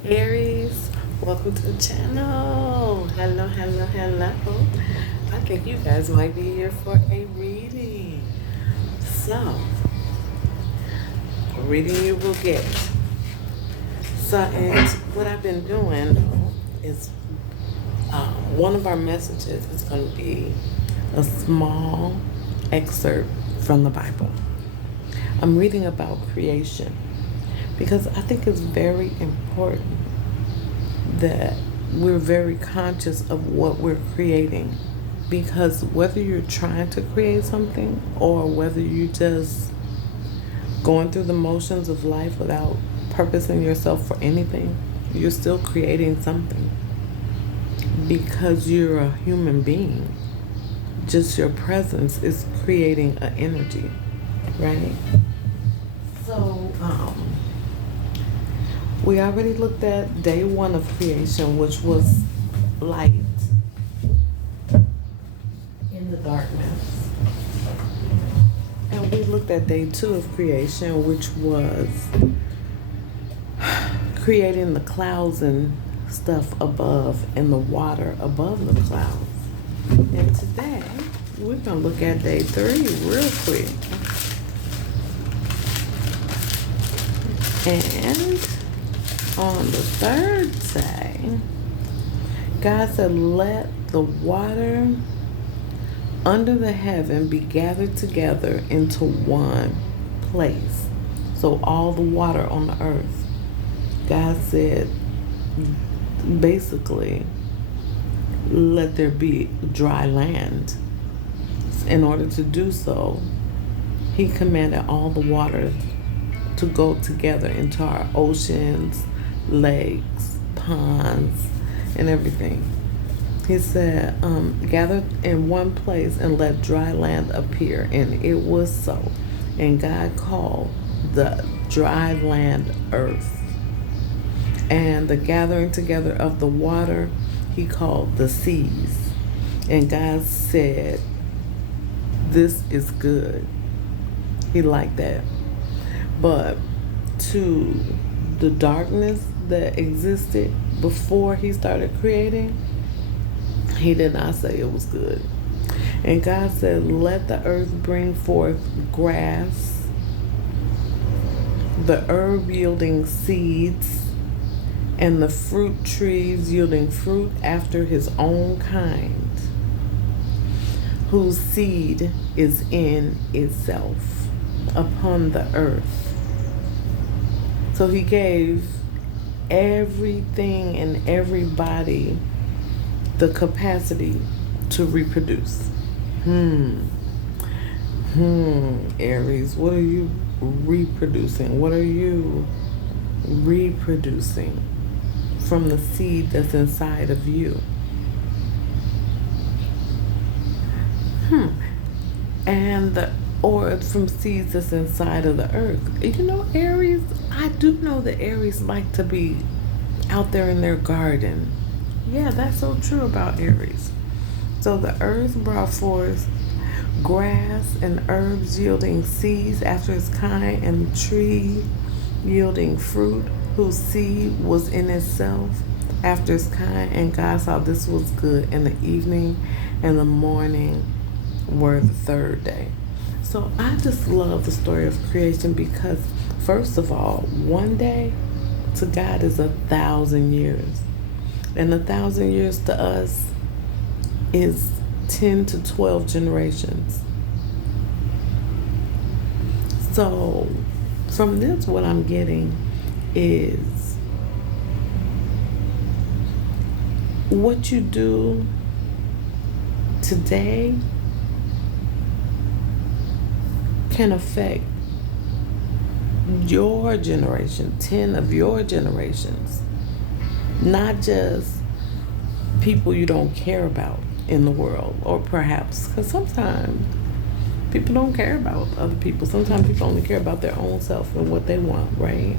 Aries, welcome to the channel. Hello. I think you guys might be here for a reading. So, a reading you will get. So, and what I've been doing is one of our messages is going to be a small excerpt from the Bible. I'm reading about creation because I think it's very important that we're very conscious of what we're creating, because whether you're trying to create something or whether you just going through the motions of life without purposing yourself for anything, you're still creating something because you're a human being. Just your presence is creating an energy, right? So we already looked at day one of creation, which was light in the darkness. And we looked at day two of creation, which was creating the clouds and stuff above and the water above the clouds. And today, we're going to look at day three real quick. And on the third day, God said, let the water under the heaven be gathered together into one place. So all the water on the earth, God said, basically, let there be dry land. In order to do so, He commanded all the water to go together into our oceans, lakes, ponds, and everything. He said, gather in one place and let dry land appear. And it was so. And God called the dry land earth. And the gathering together of the water, He called the seas. And God said, this is good. He liked that. But to the darkness that existed before He started creating, He did not say it was good. And God said, let the earth bring forth grass, the herb yielding seeds, and the fruit trees yielding fruit after His own kind, whose seed is in itself upon the earth. So He gave everything and everybody the capacity to reproduce. Aries, what are you reproducing? What are you reproducing from the seed that's inside of you? Or from seeds that's inside of the earth. You know, Aries, I do know that Aries like to be out there in their garden. Yeah, that's so true about Aries. So the earth brought forth grass and herbs yielding seeds after its kind, and tree yielding fruit whose seed was in itself after its kind. And God saw this was good. And the evening and the morning were the third day. So I just love the story of creation because, first of all, one day to God is 1,000 years. And 1,000 years to us is 10 to 12 generations. So from this, what I'm getting is what you do today can affect your generation, 10 of your generations. Not just people you don't care about in the world, or perhaps, because sometimes people don't care about other people. Sometimes people only care about their own self and what they want, right?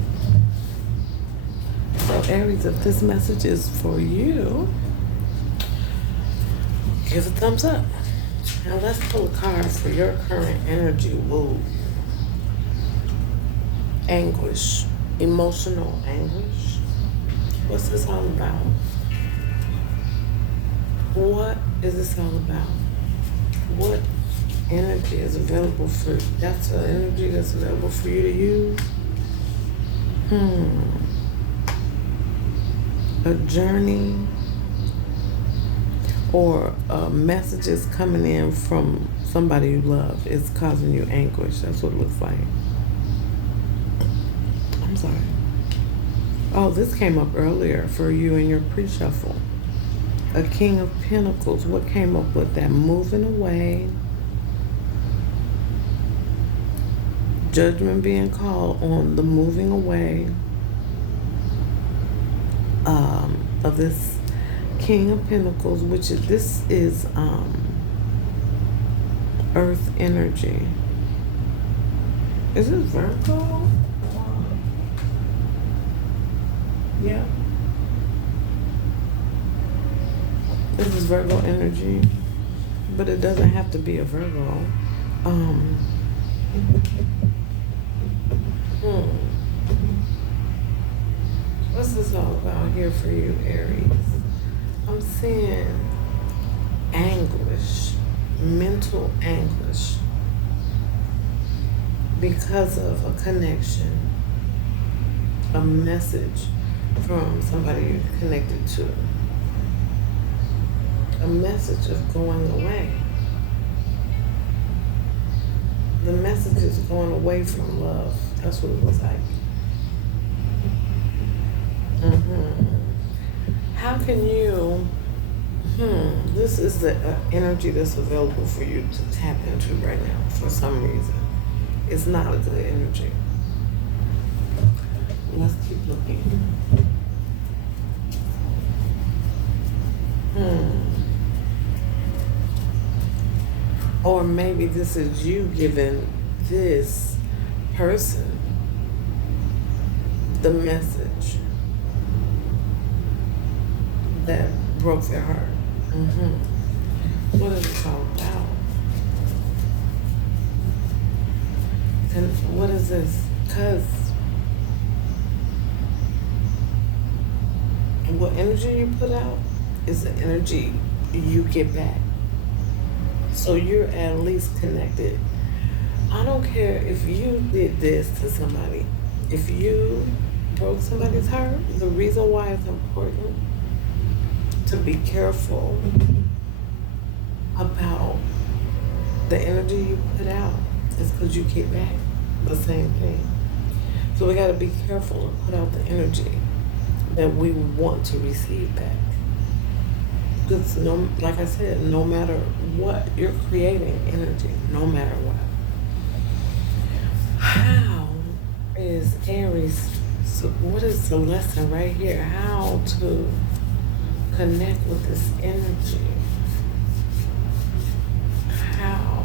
So Aries, if this message is for you, give a thumbs up. Now let's pull a card for your current energy. Whoa. Anguish. Emotional anguish. What's this all about? What is this all about? What energy is available for? That's an energy that's available for you to use. A journey or messages coming in from somebody you love is causing you anguish. That's what it looks like. I'm sorry. Oh, this came up earlier for you in your pre-shuffle. A King of Pentacles. What came up with that? Moving away. Judgment being called on the moving away of this King of Pentacles, which is, this is Earth energy. Is this Virgo? Yeah. This is Virgo energy, but it doesn't have to be a Virgo. What's this all about here for you, Aries? I'm seeing anguish, mental anguish, because of a connection, a message from somebody you're connected to, a message of going away. The message is going away from love. That's what it looks like. How can you, this is the energy that's available for you to tap into right now for some reason. It's not a good energy. Let's keep looking. Or maybe this is you giving this person the message that broke their heart. What is it all about? And what is this? Because what energy you put out is the energy you get back. So you're at least connected. I don't care if you did this to somebody. If you broke somebody's heart, the reason why it's important to be careful about the energy you put out is because you get back the same thing. So we got to be careful to put out the energy that we want to receive back. Because like I said, no matter what, you're creating energy, no matter what. How is Aries, so what is the lesson right here? How to connect with this energy? How?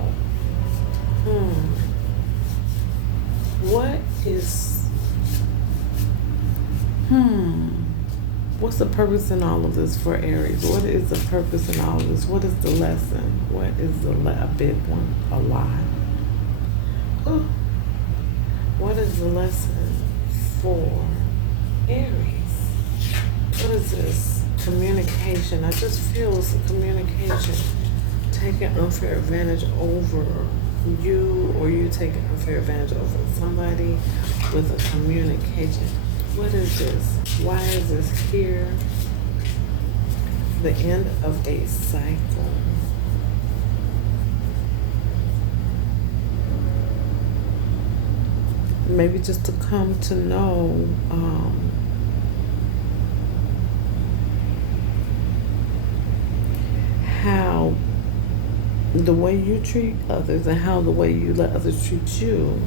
What is, what's the purpose in all of this for Aries? What is the purpose in all of this? What is the lesson? What is a big one? A lie. Ooh. What is the lesson for Aries? What is this? Communication. I just feel it's a communication. Taking unfair advantage over you, or you taking unfair advantage over somebody with a communication. What is this? Why is this here? The end of a cycle. Maybe just to come to know how the way you treat others and how the way you let others treat you.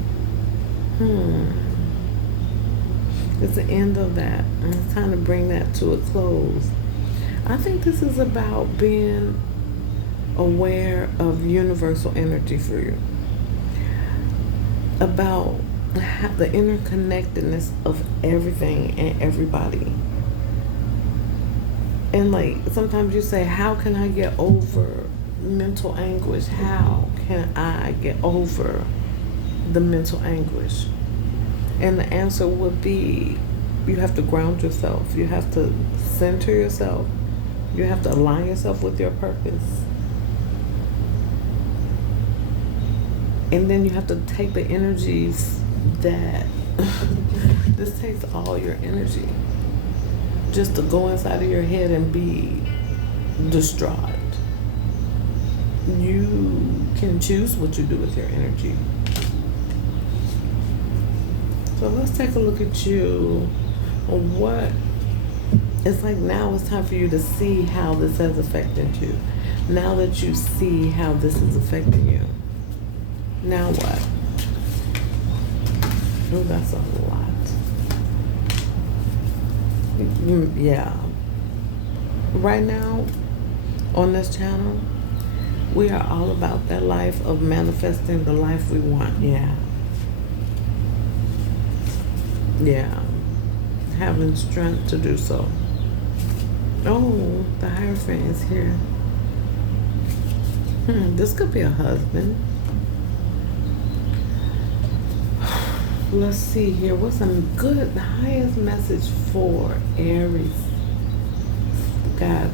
It's the end of that. And it's time to bring that to a close. I think this is about being aware of universal energy for you. About the interconnectedness of everything and everybody. And like sometimes you say, how can I get over mental anguish? How can I get over the mental anguish? And the answer would be You have to ground yourself. You have to center yourself. You have to align yourself with your purpose. And then you have to take the energies that this takes all your energy just to go inside of your head and be distraught. You can choose what you do with your energy. So let's take a look at you. What it's like now it's time for you to see how this has affected you. Now that you see how this is affecting you, now what? Oh, that's a lot. Yeah. Right now, on this channel, we are all about that life of manifesting the life we want. Yeah. Yeah. Having strength to do so. Oh, the Hierophant is here. This could be a husband. Let's see here. What's a good, the highest message for Aries? God,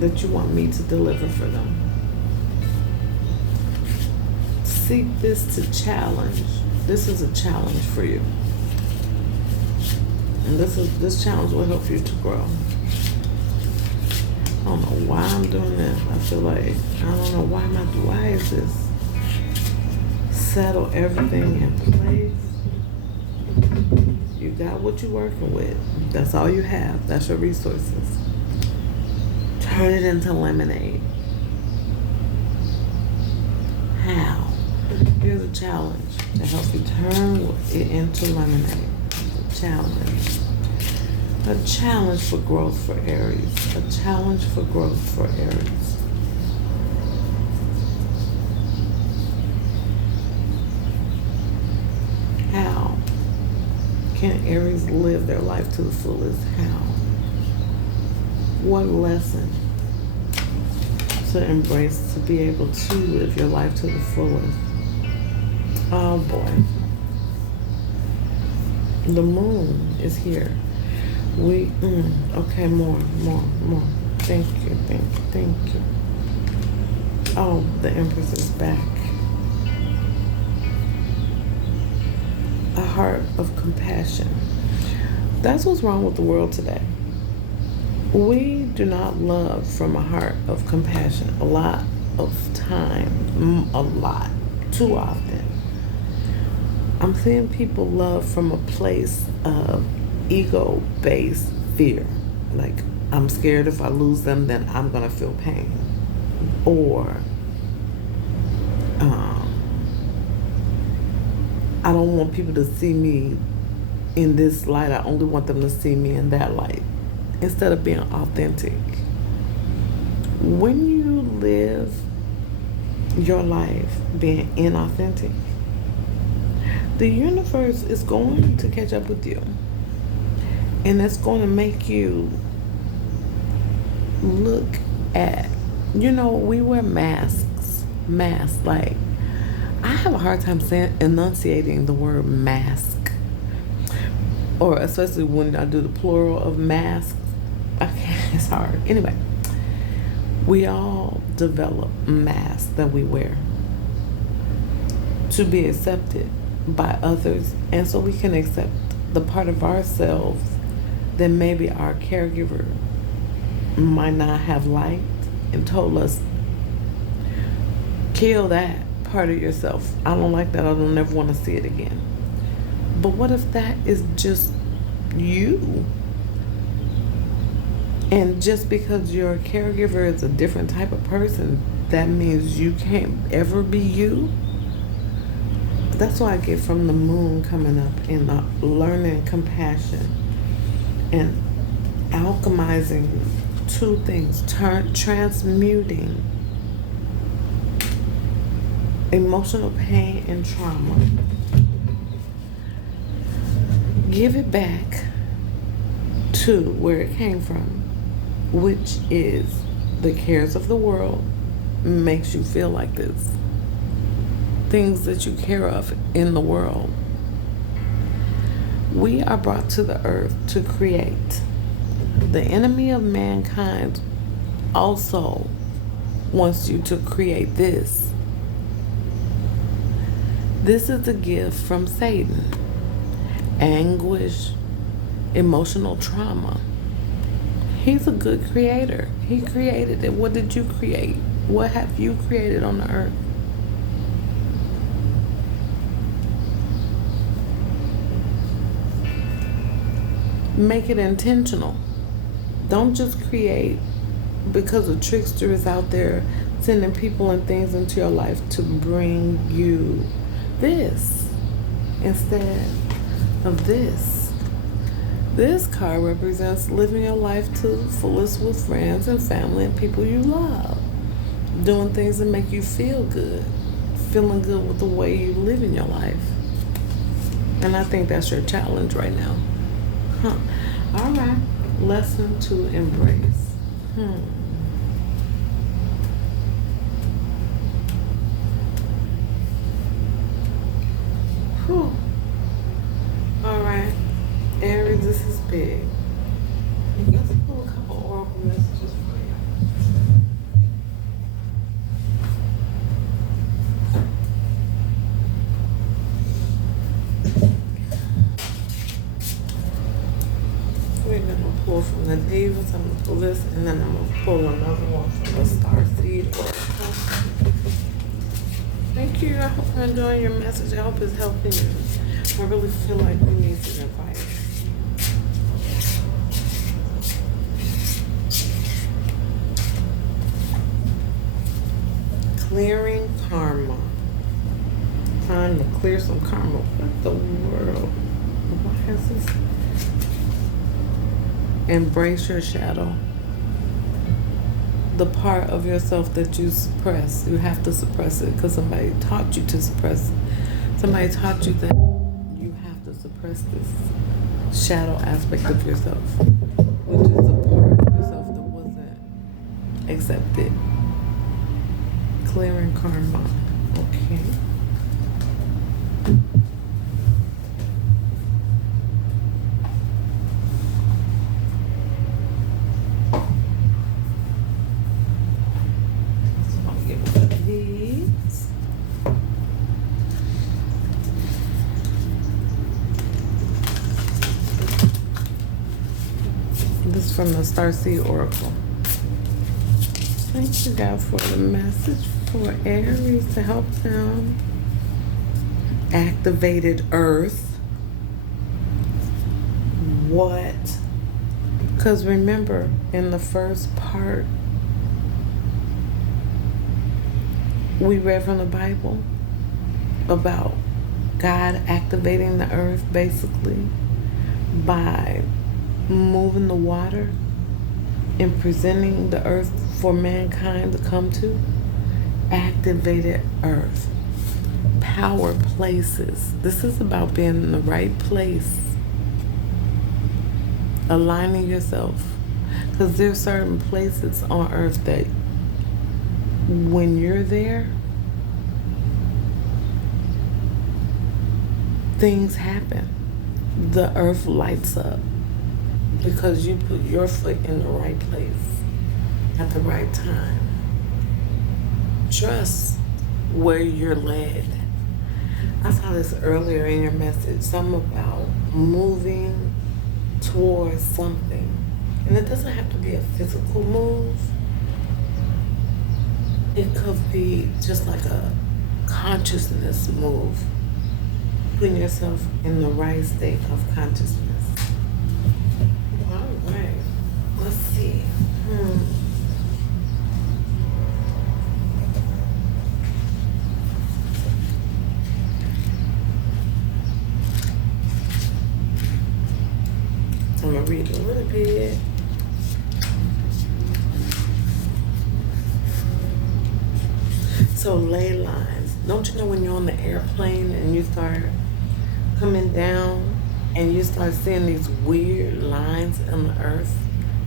that you want me to deliver for them. Seek this to challenge. This is a challenge for you. And this challenge will help you to grow. I don't know why I'm doing this. I feel like, I don't know why is this? Settle everything in place. You got what you're working with. That's all you have. That's your resources. Turn it into lemonade. How? Here's a challenge to help you turn it into lemonade. A challenge. A challenge for growth for Aries. A challenge for growth for Aries. How can Aries live their life to the fullest? How? What lesson to embrace to be able to live your life to the fullest? Oh boy. The moon is here. Okay, more. Thank you. Oh, the Empress is back. A heart of compassion. That's what's wrong with the world today. We do not love from a heart of compassion. A lot of time, too often. I'm seeing people love from a place of ego-based fear. Like, I'm scared if I lose them, then I'm gonna feel pain. Or I don't want people to see me in this light. I only want them to see me in that light. Instead of being authentic. When you live your life being inauthentic, the universe is going to catch up with you. And it's going to make you look at, we wear masks. Like, I have a hard time enunciating the word mask. Or especially when I do the plural of masks. It's hard. Anyway, we all develop masks that we wear to be accepted by others, and so we can accept the part of ourselves that maybe our caregiver might not have liked and told us, kill that part of yourself. I don't like that. I don't ever want to see it again. But what if that is just you? And just because your caregiver is a different type of person, that means you can't ever be you? That's what I get from the moon coming up in the learning compassion and alchemizing two things, transmuting emotional pain and trauma. Give it back to where it came from, which is the cares of the world makes you feel like this. Things that you care of in the world We are brought to the earth to create. The enemy of mankind also wants you to create this. This is a gift from Satan. Anguish, emotional trauma. He's a good creator. He created it. What did you create? What have you created on the earth? Make it intentional. Don't just create because a trickster is out there sending people and things into your life to bring you this instead of this. This card represents living your life to the fullest with friends and family and people you love. Doing things that make you feel good. Feeling good with the way you live in your life. And I think that's your challenge right now. All right. Lesson to embrace. Whew. All right. Aries, this is big. Let's pull a couple oracle messages for you. We're going to pull from the Divas. I'm going to pull this, and then I'm going to pull another one from the Starseed Oracle. Thank you. I hope you're enjoying your message. I hope it's helping you. I really feel like we need some advice. Clearing karma. Time to clear some karma. What the world? Why is this? Embrace your shadow. The part of yourself that you suppress. You have to suppress it because somebody taught you to suppress it. Somebody taught you that you have to suppress this shadow aspect of yourself, which is a part of yourself that wasn't accepted. Clearing karma. Okay. So I'll get one of these. This is from the Starseed Oracle. Thank you, God, for the message for Aries to help them. Activated Earth. What? Because remember, in the first part, we read from the Bible about God activating the earth basically by moving the water and presenting the earth for mankind to come to. Activated earth. Power places. This is about being in the right place. Aligning yourself. Because there's certain places on earth that when you're there, things happen. The earth lights up because you put your foot in the right place at the right time. Trust where you're led. I saw this earlier in your message, something about moving towards something. And it doesn't have to be a physical move. It could be just like a consciousness move. Putting yourself in the right state of consciousness. All right. Let's see. I'm going to read a little bit. So ley lines. Don't you know when you're on the airplane and you start coming down and you start seeing these weird lines on the earth?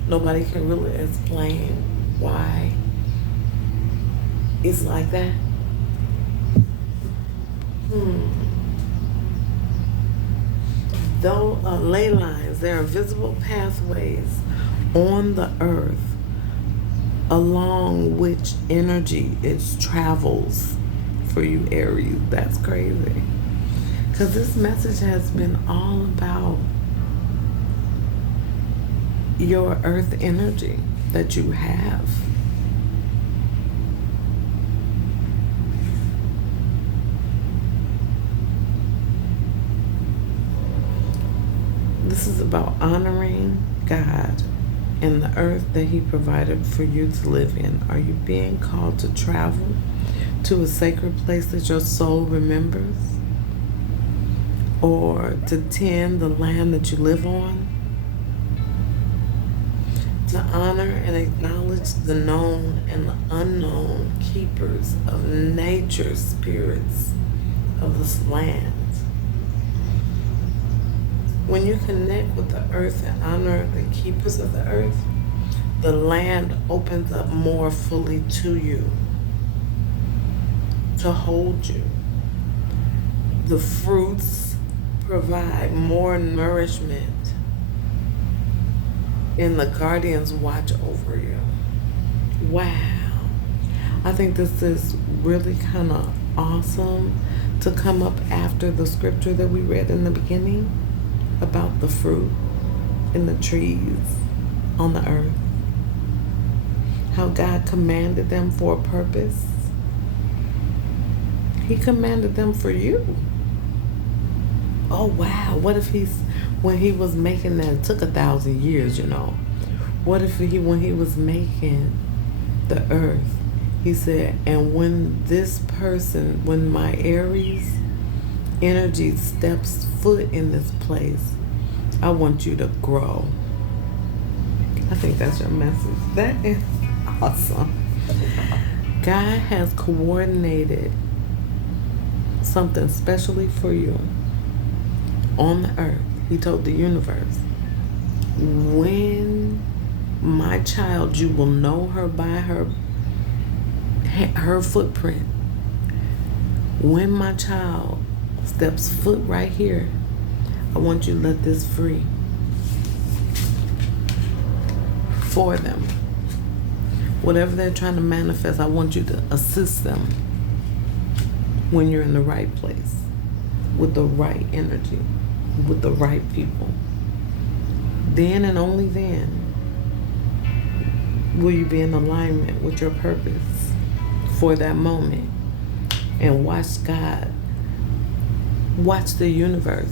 Nobody can really explain why it's like that. Though ley lines, there are visible pathways on the earth along which energy is travels for you, Aries. That's crazy. Because this message has been all about your earth energy that you have. This is about honoring God and the earth that He provided for you to live in. Are you being called to travel to a sacred place that your soul remembers? Or to tend the land that you live on? To honor and acknowledge the known and the unknown keepers of nature's spirits of this land. When you connect with the earth and honor the keepers of the earth, the land opens up more fully to you, to hold you. The fruits provide more nourishment, and the guardians watch over you. Wow. I think this is really kind of awesome to come up after the scripture that we read in the beginning about the fruit and the trees on the earth. How God commanded them for a purpose. He commanded them for you. Oh wow, what if when he was making that, it took 1,000 years, What if when he was making the earth, he said, and when my Aries energy steps foot in this place, I want you to grow. I think that's your message. That is awesome. God has coordinated something specially for you on the earth. He told the universe, when my child, you will know her by her footprint. When my child steps foot right here, I want you to let this free for them. Whatever they're trying to manifest, I want you to assist them when you're in the right place, with the right energy, with the right people. Then and only then will you be in alignment with your purpose for that moment. And watch the universe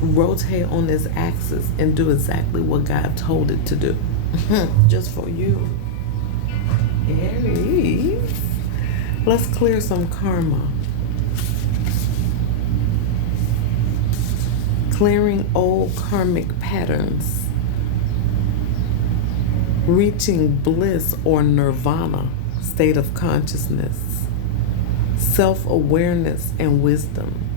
rotate on this axis and do exactly what God told it to do. Just for you, Aries. Let's clear some karma. Clearing old karmic patterns. Reaching bliss or nirvana state of consciousness. Self-awareness and wisdom.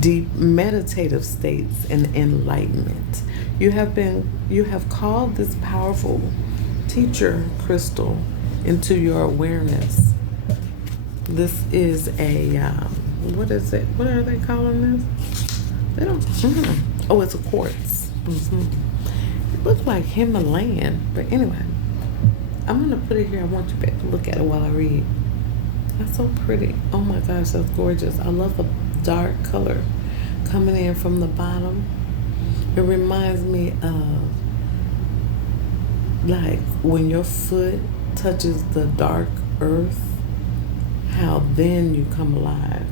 Deep meditative states and enlightenment. You have called this powerful teacher crystal into your awareness. This is a what is it? What are they calling this? They don't. Oh, it's a quartz. It looks like Himalayan, but anyway, I'm gonna put it here. I want you back to look at it while I read. That's so pretty. Oh my gosh, that's gorgeous. I love the dark color coming in from the bottom. It reminds me of like when your foot touches the dark earth, how then you come alive.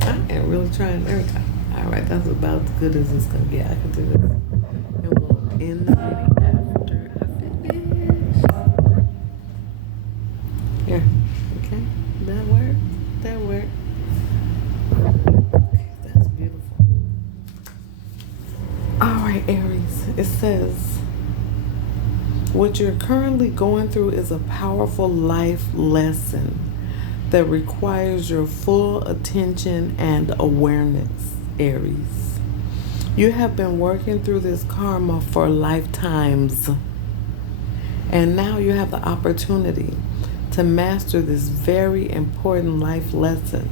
I am really trying every time. All right, that's about as good as it's gonna get. I can do this. And we'll end the reading after I finish. Here, okay? That work? That work. Okay, that's beautiful. All right, Aries. It says, what you're currently going through is a powerful life lesson that requires your full attention and awareness, Aries. You have been working through this karma for lifetimes, and now you have the opportunity to master this very important life lesson.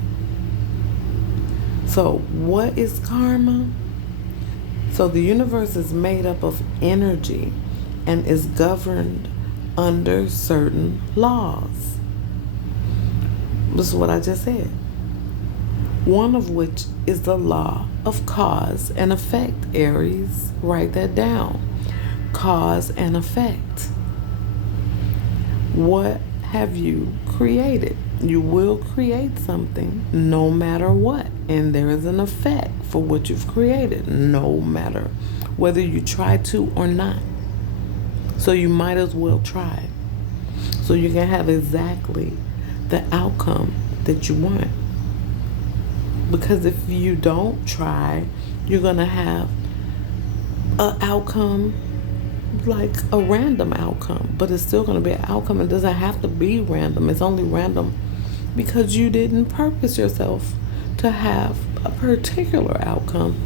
So, what is karma? So, the universe is made up of energy and is governed under certain laws. This is what I just said. One of which is the law of cause and effect. Aries, write that down. Cause and effect. What have you created? You will create something no matter what. And there is an effect for what you've created, no matter whether you try to or not. So you might as well try. So you can have exactly the outcome that you want. Because if you don't try, you're going to have an outcome, like a random outcome. But it's still going to be an outcome. It doesn't have to be random. It's only random because you didn't purpose yourself to have a particular outcome.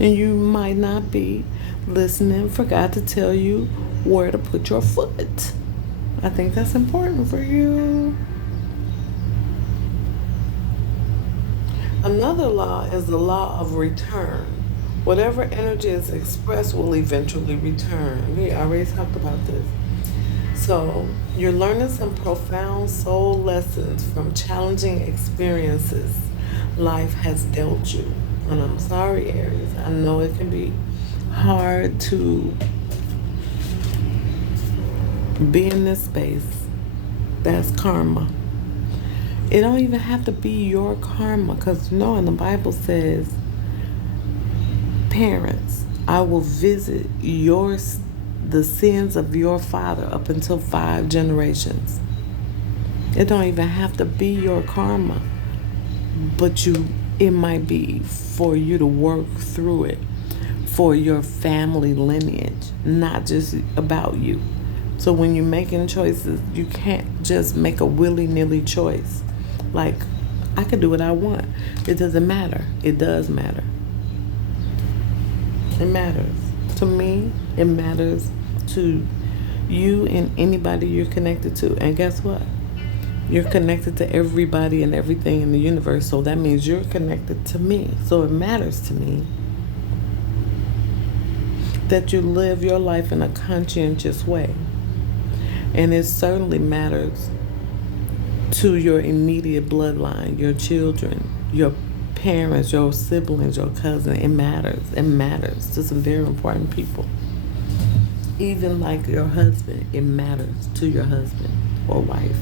And you might not be listening, forgot to tell you where to put your foot. I think that's important for you. Another law is the law of return. Whatever energy is expressed will eventually return. We already talked about this. So, you're learning some profound soul lessons from challenging experiences life has dealt you. And I'm sorry, Aries. I know it can be hard to be in this space. That's karma. It don't even have to be your karma, because in the Bible says, parents, I will visit the sins of your father up until 5 generations. It don't even have to be your karma, but it might be for you to work through it for your family lineage, not just about you. So when you're making choices, you can't just make a willy-nilly choice. Like, I can do what I want. It doesn't matter. It does matter. It matters. To me, it matters to you and anybody you're connected to. And guess what? You're connected to everybody and everything in the universe. So that means you're connected to me. So it matters to me that you live your life in a conscientious way. And it certainly matters to your immediate bloodline, your children, your parents, your siblings, your cousin. It matters. It matters to some very important people. Even like your husband, it matters to your husband or wife.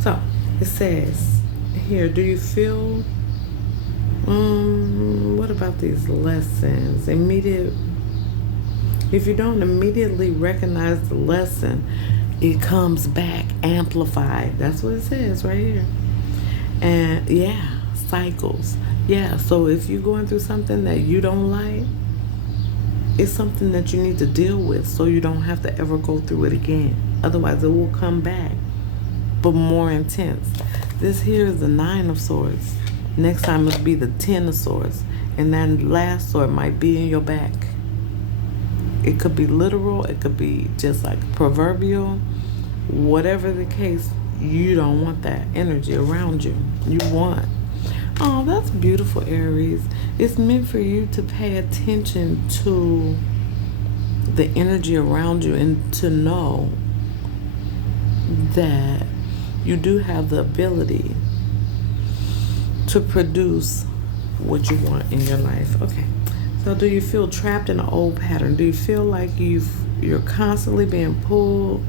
So it says here, do you feel what about these lessons? If you don't immediately recognize the lesson, it comes back amplified. That's what it says right here. And cycles. So if you're going through something that you don't like, it's something that you need to deal with so you don't have to ever go through it again. Otherwise it will come back, but more intense. This here is the 9 of Swords. Next time it'll be the 10 of Swords. And that last sword might be in your back. It could be literal. It could be just like proverbial. Whatever the case, you don't want that energy around you. You want. Oh, that's beautiful, Aries. It's meant for you to pay attention to the energy around you and to know that you do have the ability to produce what you want in your life. Okay. So do you feel trapped in an old pattern? Do you feel like you're constantly being pulled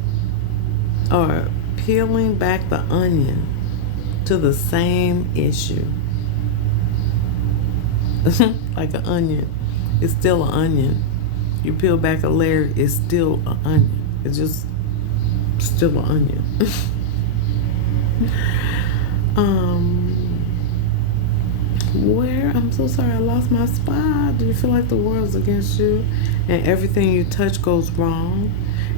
or peeling back the onion to the same issue? Like an onion. It's still an onion. You peel back a layer, it's still an onion. It's just still an onion. I'm so sorry, I lost my spot. Do you feel like the world's against you and everything you touch goes wrong?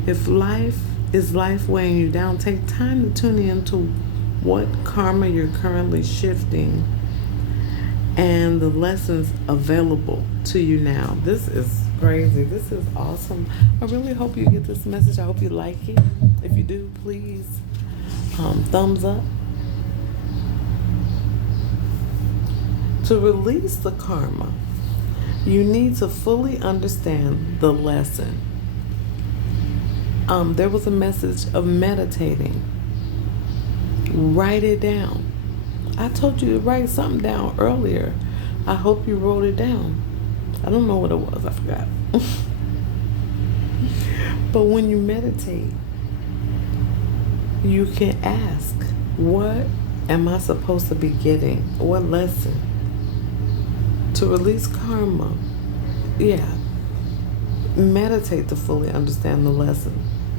If life is life weighing you down, take time to tune into what karma you're currently shifting and the lessons available to you now. This is crazy. This is awesome. I really hope you get this message. I hope you like it. If you do, please thumbs up. To release the karma, you need to fully understand the lesson. There was a message of meditating. Write it down. I told you to write something down earlier. I hope you wrote it down. I don't know what it was. I forgot. But when you meditate, you can ask, what am I supposed to be getting? What lesson? To release karma, meditate to fully understand the lesson.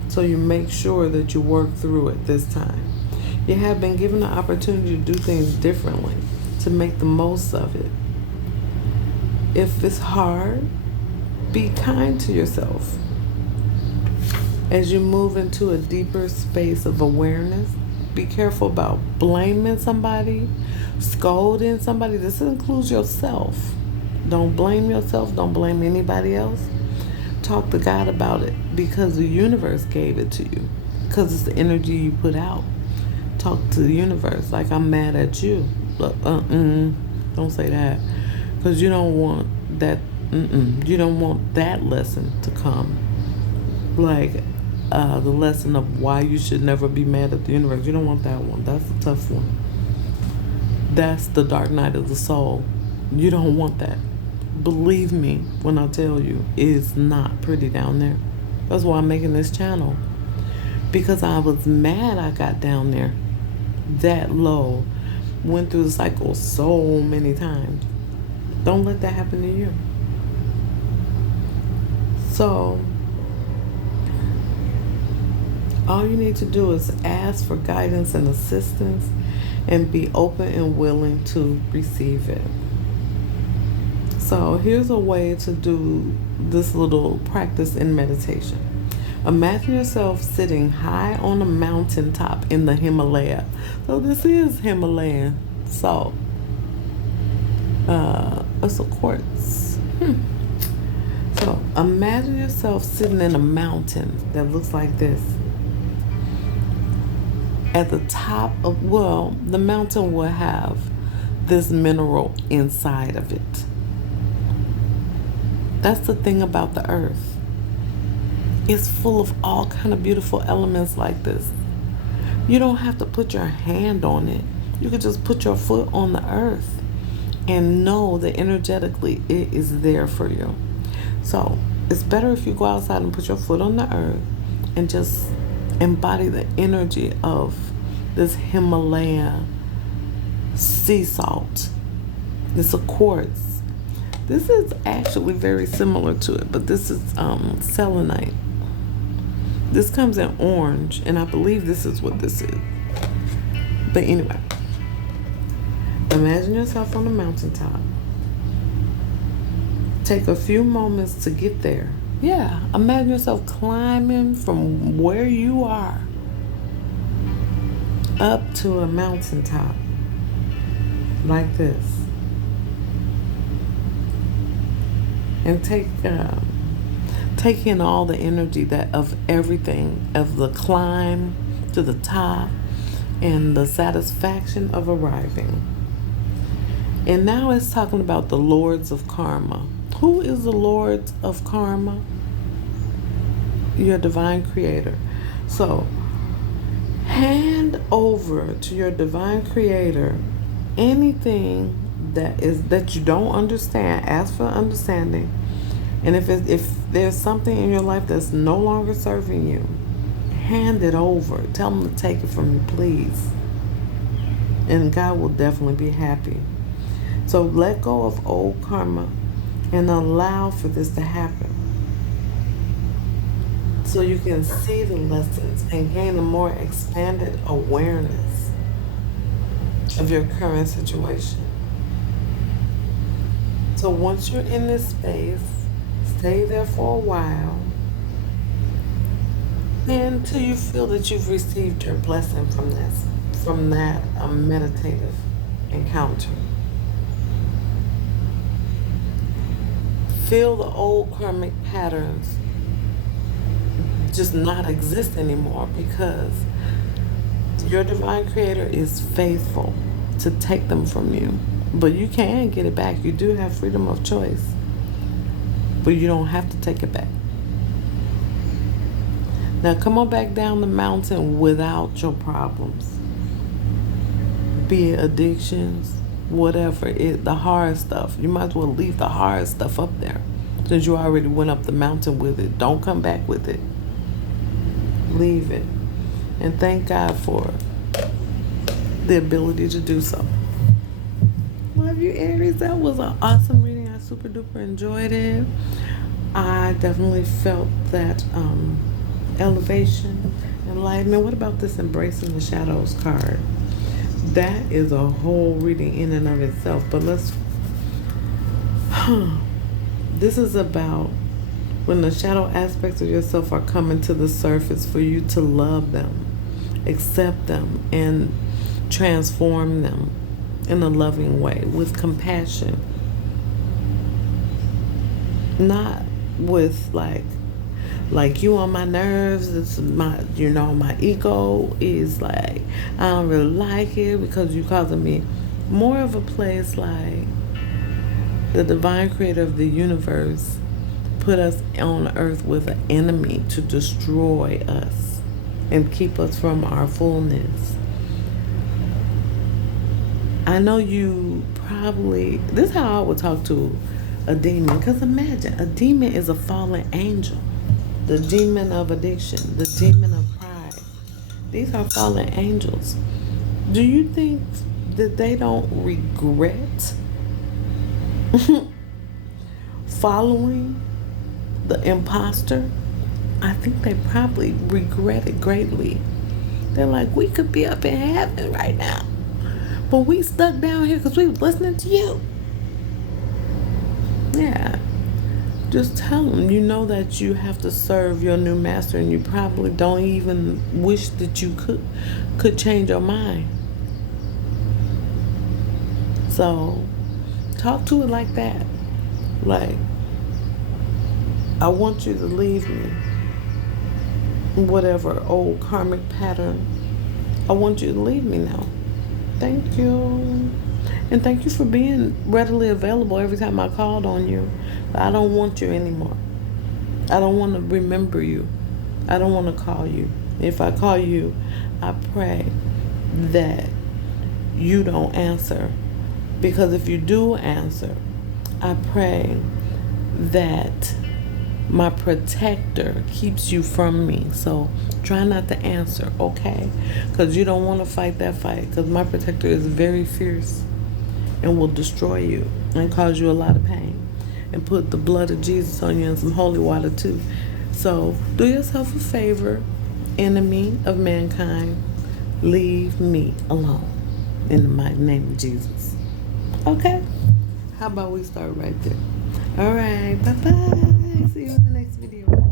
So you make sure that you work through it this time. You have been given the opportunity to do things differently, to make the most of it. If it's hard, be kind to yourself. As you move into a deeper space of awareness, be careful about blaming somebody, scolding somebody. This includes yourself. Don't blame yourself. Don't blame anybody else. Talk to God about it, because the universe gave it to you, because it's the energy you put out. Talk to the universe like, I'm mad at you. Don't say that, because you don't want that. You don't want that lesson to come, like the lesson of why you should never be mad at the universe. You don't want that one. That's a tough one. That's the dark night of the soul. You don't want that. Believe me when I tell you, it's not pretty down there. That's why I'm making this channel, because I was mad I got down there that low. Went through the cycle so many times. Don't let that happen to you. So all you need to do is ask for guidance and assistance, and be open and willing to receive it. So here's a way to do this little practice in meditation. Imagine yourself sitting high on a mountaintop in the Himalaya. So this is Himalayan salt. It's a quartz. So imagine yourself sitting in a mountain that looks like this. At the top of, the mountain will have this mineral inside of it. That's the thing about the earth. It's full of all kind of beautiful elements like this. You don't have to put your hand on it. You could just put your foot on the earth and know that energetically it is there for you. So it's better if you go outside and put your foot on the earth and just embody the energy of this Himalayan sea salt. It's a quartz. This is actually very similar to it, but this is selenite. This comes in orange, and I believe this is what this is. But anyway, imagine yourself on a mountaintop. Take a few moments to get there. Yeah, imagine yourself climbing from where you are up to a mountaintop like this. And take in all the energy that of everything, of the climb to the top and the satisfaction of arriving. And now it's talking about the lords of karma. Who is the lord of karma? Your divine creator. So hand over to your divine creator anything that you don't understand. Ask for understanding. And if there's something in your life that's no longer serving you, hand it over. Tell them to take it from you, please. And God will definitely be happy. So let go of old karma and allow for this to happen, so you can see the lessons and gain a more expanded awareness of your current situation. So once you're in this space, stay there for a while until you feel that you've received your blessing from that meditative encounter. Feel the old karmic patterns just not exist anymore, because your divine creator is faithful to take them from you. But you can get it back. You do have freedom of choice. But you don't have to take it back. Now come on back down the mountain without your problems. Be it addictions, whatever. The hard stuff. You might as well leave the hard stuff up there, since you already went up the mountain with it. Don't come back with it. Leave it. And thank God for the ability to do so. Love you, Aries. That was an awesome reading. I super duper enjoyed it. I definitely felt that elevation, enlightenment. What about this embracing the shadows card? That is a whole reading in and of itself. But let's... This is about when the shadow aspects of yourself are coming to the surface, for you to love them, accept them, and transform them in a loving way, with compassion. Not with like you on my nerves. It's my, my ego is like, I don't really like it because you causing me. More of a place like the divine creator of the universe put us on earth with an enemy to destroy us and keep us from our fullness. I know you probably, this is how I would talk to a demon, because imagine, a demon is a fallen angel. The demon of addiction, the demon of pride. These are fallen angels. Do you think that they don't regret following the imposter? I think they probably regret it greatly. They're like, we could be up in heaven right now, but we stuck down here because we was listening to you. Yeah. Just tell them, that you have to serve your new master, and you probably don't even wish that you could change your mind. So talk to it like that. Like, I want you to leave me. Whatever old karmic pattern, I want you to leave me now. Thank you. And thank you for being readily available every time I called on you. But I don't want you anymore. I don't want to remember you. I don't want to call you. If I call you, I pray that you don't answer. Because if you do answer, I pray that my protector keeps you from me. So try not to answer, okay? Because you don't want to fight that fight. Because my protector is very fierce and will destroy you and cause you a lot of pain, and put the blood of Jesus on you and some holy water too. So do yourself a favor, enemy of mankind, leave me alone in the mighty name of Jesus. Okay? How about we start right there? All right, bye-bye. See you in the next video.